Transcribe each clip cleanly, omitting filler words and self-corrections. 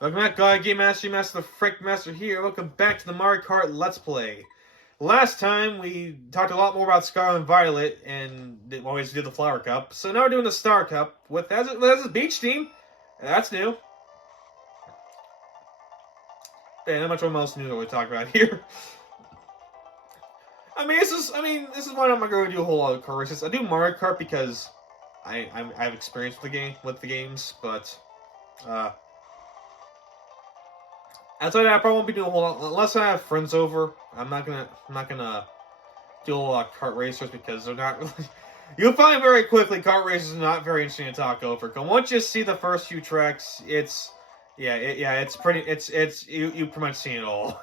Welcome back, God Game Master, Master the Frick Master here. Welcome back to the Mario Kart Let's Play. Last time we talked a lot more about Scarlet and Violet and always did the Flower Cup. So now we're doing the Star Cup with as a beach theme. That's new. Man, not much else new that we talk about here. This is why I'm not going to do a whole lot of car races. I do Mario Kart because I have experience with the games, but outside of that, I probably won't be doing a whole lot unless I have friends over. I'm not gonna do a lot of kart racers because they're not really. You'll find very quickly kart racers are not very interesting to talk over. Because once you see the first few tracks, it's pretty. You pretty much seen it all.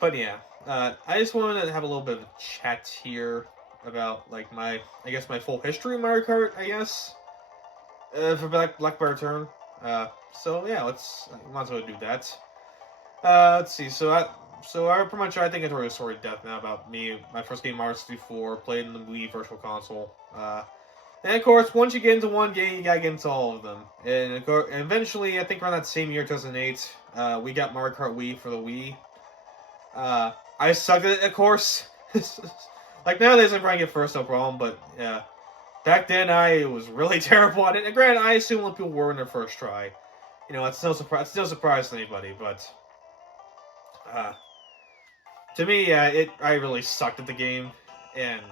But yeah, I just wanted to have a little bit of a chat here about like my full history of Mario Kart. I guess for lack better term. So yeah, might as well do that. Let's see. So I pretty much I think I told you a story to death now about me. My first game Mario 64, played in the Wii Virtual Console. And of course, once you get into one game, you gotta get into all of them. And eventually, I think around that same year, 2008, we got Mario Kart Wii for the Wii. I sucked at it, of course. Like nowadays, I'm trying to get first, no problem. But yeah, back then I was really terrible at it. And granted, I assume when people were in their first try. You know, it's no surprise. It's no surprise to anybody. But to me, I really sucked at the game, and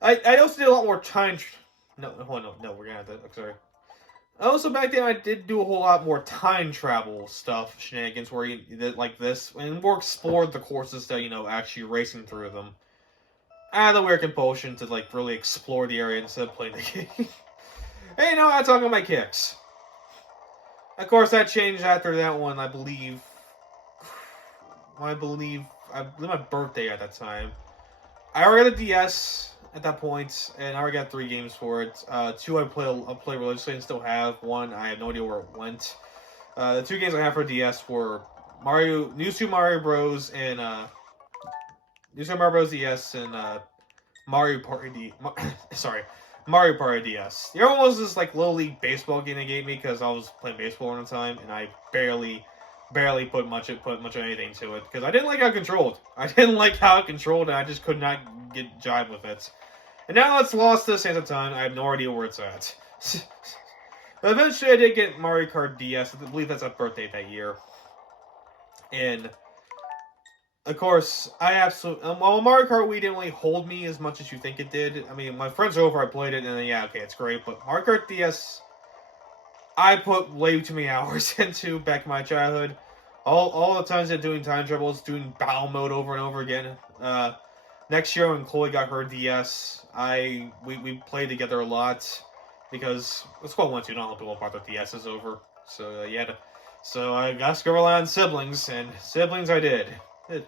I also did a lot more time. No, we're gonna have to. I'm sorry. Also, back then I did do a whole lot more time travel stuff, shenanigans, where you did like this, and more explored the courses that actually racing through them. I had the weird compulsion to like really explore the area instead of playing the game. Hey, I talk about my kicks. Of course, that changed after that one. I believe my birthday at that time. I already got a DS at that point, and I already got 3 games for it. 2 I play religiously and still have. 1 I have no idea where it went. The 2 games I have for DS were New Super Mario Bros. And New Super Mario Bros. DS and Mario Party Mario Party DS. The other one was this like Little League baseball game they gave me because I was playing baseball at the time, and I barely put much of anything to it because I didn't like how it controlled. And I just could not get jive with it. And now it's lost to the sands of time. I have no idea where it's at. But eventually, I did get Mario Kart DS. I believe that's a birthday that year. And of course, I absolutely Mario Kart Wii didn't really hold me as much as you think it did. I mean, my friends are over, I played it, and then yeah, okay, it's great. But Mario Kart DS, I put way too many hours into back in my childhood. All the times that doing time travels, doing battle mode over and over again. Next year when Chloe got her DS, we played together a lot because that's what I want to. Not let people part their DSs over. So so I got to rely on siblings, and siblings I did. It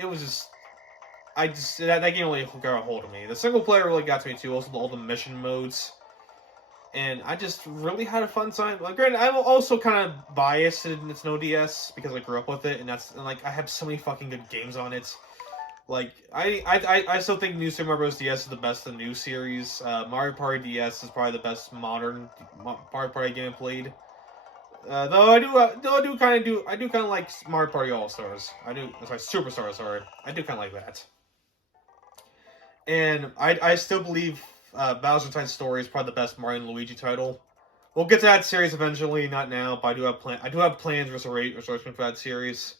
was just. That game really got a hold of me. The single player really got to me too. Also, all the mission modes, and I just really had a fun time. Like, granted, I'm also kind of biased in its no DS because I grew up with it, and I have so many fucking good games on it. Like, I still think New Super Mario Bros. DS is the best of the new series. Mario Party DS is probably the best modern Mario Party game I played. Though I do kind of like Mario Party All Stars. Superstars. Sorry, I do kind of like that. And I still believe Bowser's Inside Story is probably the best Mario and Luigi title. We'll get to that series eventually, not now, but I do have plans for restoration for that series.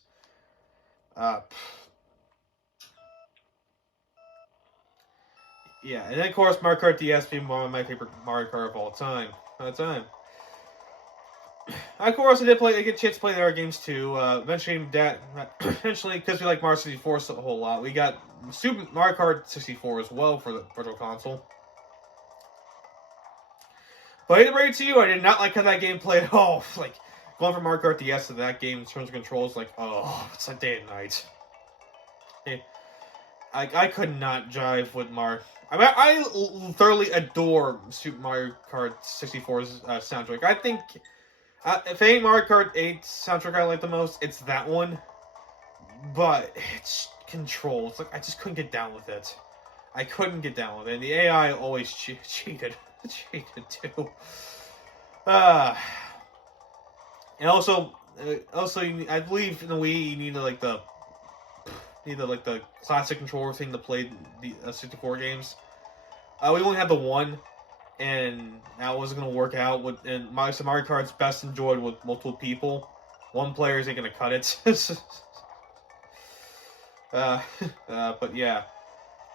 Yeah, and then of course Mario Kart DS being one of my favorite Mario Kart of all time. Of course, I get a chance to play the other games too. Eventually, because we like Mario 64 a whole lot, we got Super Mario Kart 64 as well for the Virtual Console. But I hate to break it to you, I did not like how that game played at all. Like, going from Mario Kart DS to that game in terms of controls, like, oh, it's like day and night. I could not jive with Mario. I thoroughly adore Super Mario Kart 64's soundtrack. I think if ain't Mario Kart 8 soundtrack I like the most, it's that one. but it's controls. Like I just couldn't get down with it. I couldn't get down with it. And the AI always cheated, cheated too. And also, I believe in the Wii you need the classic controller thing to play the 64 games. We only had the one, and that wasn't gonna work out. And Mario Kart's best enjoyed with multiple people. One player isn't gonna cut it. But yeah.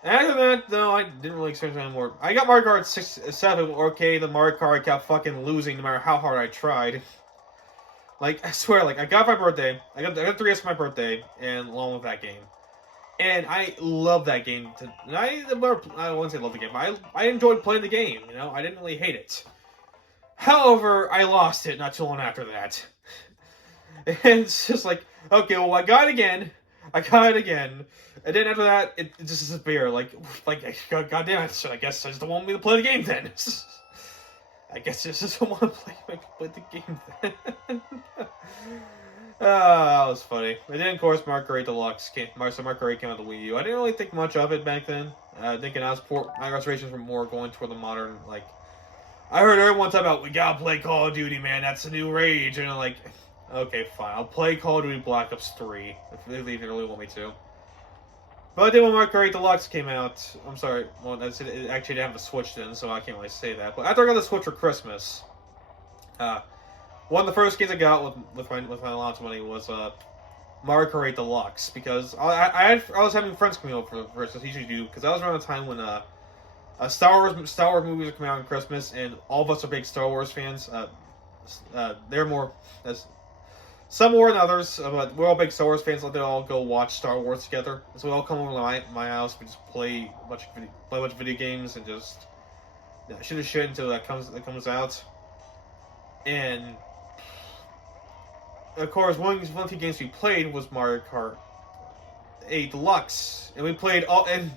And after that, no, I didn't really experience anymore. I got Mario Kart 7. Okay, the Mario Kart kept fucking losing no matter how hard I tried. Like, I swear, like, I got my birthday. I got 3DS for my birthday, and along with that game. And I love that game. I wouldn't say love the game. I enjoyed playing the game, you know? I didn't really hate it. However, I lost it not too long after that. And it's just like, okay, well, I got it again. And then after that, it just disappeared. Like, goddamn it, I guess I just don't want me to play the game then. I guess I just don't want to play the game then. That was funny. And then, of course, Mario Kart 8 Deluxe came. Mario Kart 8 came out on the Wii U. I didn't really think much of it back then. Thinking my reservations were more going toward the modern, like... I heard everyone talk about, we gotta play Call of Duty, man, that's the new rage. And I'm like, okay, fine, I'll play Call of Duty Black Ops 3, if they really want me to. But then when Mario Kart 8 Deluxe came out, I'm sorry, well, it actually didn't have the Switch then, so I can't really say that. But after I got the Switch for Christmas, one of the first games I got with my allowance money was Mario Kart 8 Deluxe, because I was having friends coming over for Christmas, usually do, because that was around the time when Star Wars movies are coming out on Christmas, and all of us are big Star Wars fans. They're more, some more than others, but we're all big Star Wars fans. So they all go watch Star Wars together. So we all come over to my house. We just play a bunch of video games and just shoot the shit until that comes out. And of course, one of the few games we played was Mario Kart 8 Deluxe, and we played all. And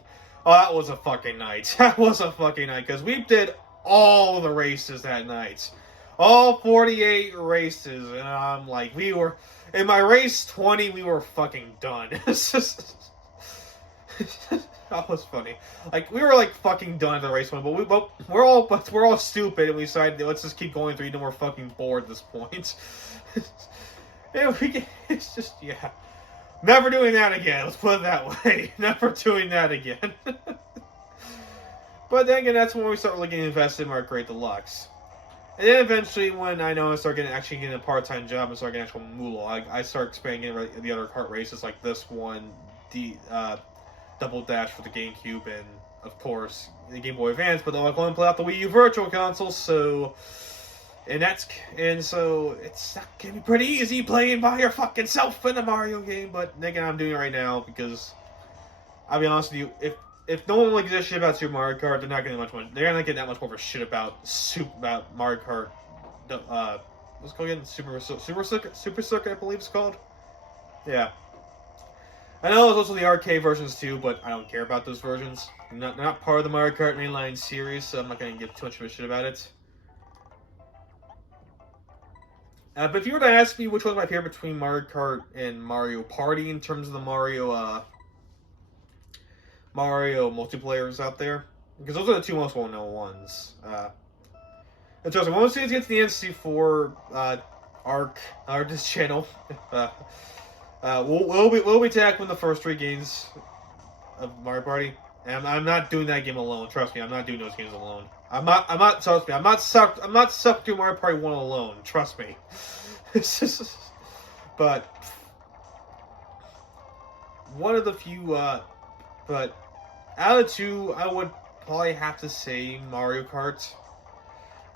oh, that was a fucking night. That was a fucking night because we did all the races that night. All 48 races, and I'm like, we were, in my race 20, we were fucking done. That was funny. Like, we were like fucking done at the race one, but we're all stupid, and we decided, let's just keep going through, even though we're fucking bored at this point. Yeah, it's just, yeah. Never doing that again, let's put it that way. Never doing that again. But then again, that's when we start really getting invested in Mario Kart Deluxe. And then eventually, when I know I start actually getting a part-time job and start getting actual moolah, I start expanding the other kart races, like this one, the Double Dash for the GameCube, and of course the Game Boy Advance. But then I want to play out the Wii U Virtual Console, so so it's not gonna be pretty easy playing by your fucking self in a Mario game. But then again, I'm doing it right now because I'll be honest with you, if no one gives a shit about Super Mario Kart, they're not getting much. They're not getting that much more of a shit about Mario Kart. What's it called again? Super Circuit, I believe it's called. Yeah. I know there's also the arcade versions too, but I don't care about those versions. They're not part of the Mario Kart mainline series, so I'm not gonna give too much of a shit about it. But if you were to ask me which one's my favorite between Mario Kart and Mario Party in terms of the Mario multiplayers out there, because those are the two most well-known ones. And so once we get to the N64 arc or this channel, we'll be tackling the first 3 games of Mario Party, and I'm not doing that game alone. Trust me, I'm not doing those games alone. I'm not sucked through Mario Party 1 alone. Trust me. But one of the few, but out of the 2, I would probably have to say Mario Kart.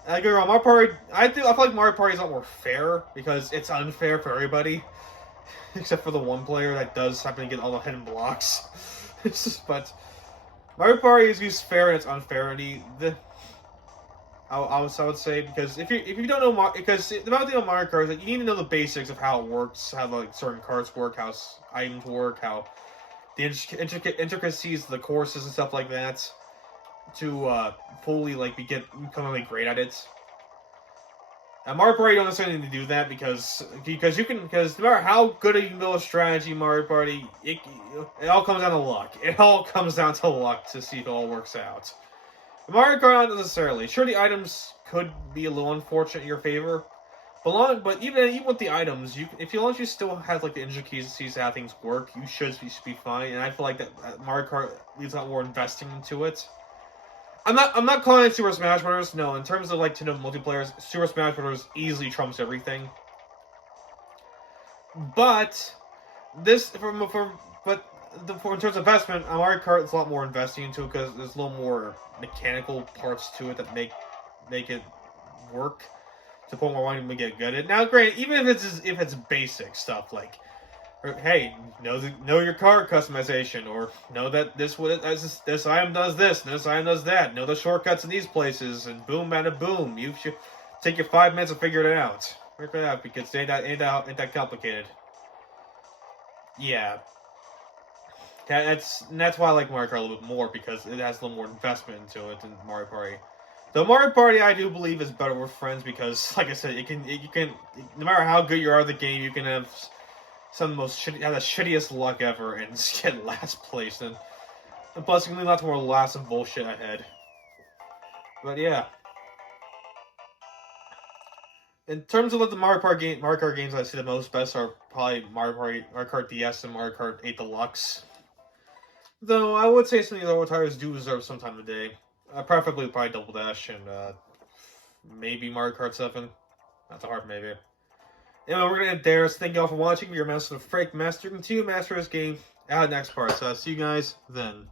I go wrong. Mario Party, I feel like Mario Party is a lot more fair because it's unfair for everybody, except for the one player that does happen to get all the hidden blocks. But Mario Party is used fair in its unfairity. I would say, because if you don't know because the main thing on Mario Kart is that you need to know the basics of how it works, how like certain carts work, how items work, how the intricacies of the courses and stuff like that, to fully become really great at it. And Mario Party don't necessarily need to do that because no matter how good you can build a strategy, Mario Party, it all comes down to luck. It all comes down to luck to see if it all works out. Mario Kart not necessarily. Sure, the items could be a little unfortunate in your favor, but even with the items, if you still have like the intricacies how things work, you should be fine. And I feel like that Mario Kart leaves a lot more investing into it. I'm not calling it Super Smash Bros. No, in terms of like multiplayer, Super Smash Bros. Easily trumps everything. But in terms of investment, Mario Kart is a lot more investing into it because there's a little more mechanical parts to it that make it work to the point where I want to get good at it. Now, granted, even if it's basic stuff like, hey, know your card customization, or know that this item does this, and this item does that. Know the shortcuts in these places, and boom, bada boom. You should take your 5 minutes to figure it out. Figure it out because it ain't that complicated. Yeah, that's why I like Mario Kart a little bit more because it has a little more investment into it than Mario Party. The Mario Party, I do believe, is better with friends because, like I said, you can no matter how good you are at the game, you can have some of the shittiest luck ever and just get last place, and plus you can leave lots more laughs and bullshit ahead. But yeah, in terms of what the Mario Kart games I see the most best are probably Mario Kart DS and Mario Kart 8 Deluxe. Though I would say some of the other titles do deserve some time today. Preferably probably Double Dash and maybe Mario Kart 7. That's a hard maybe. Anyway, we're gonna end there. So thank you all for watching. Your Master of Freak Master. Continue master this game out next part. So I'll see you guys then.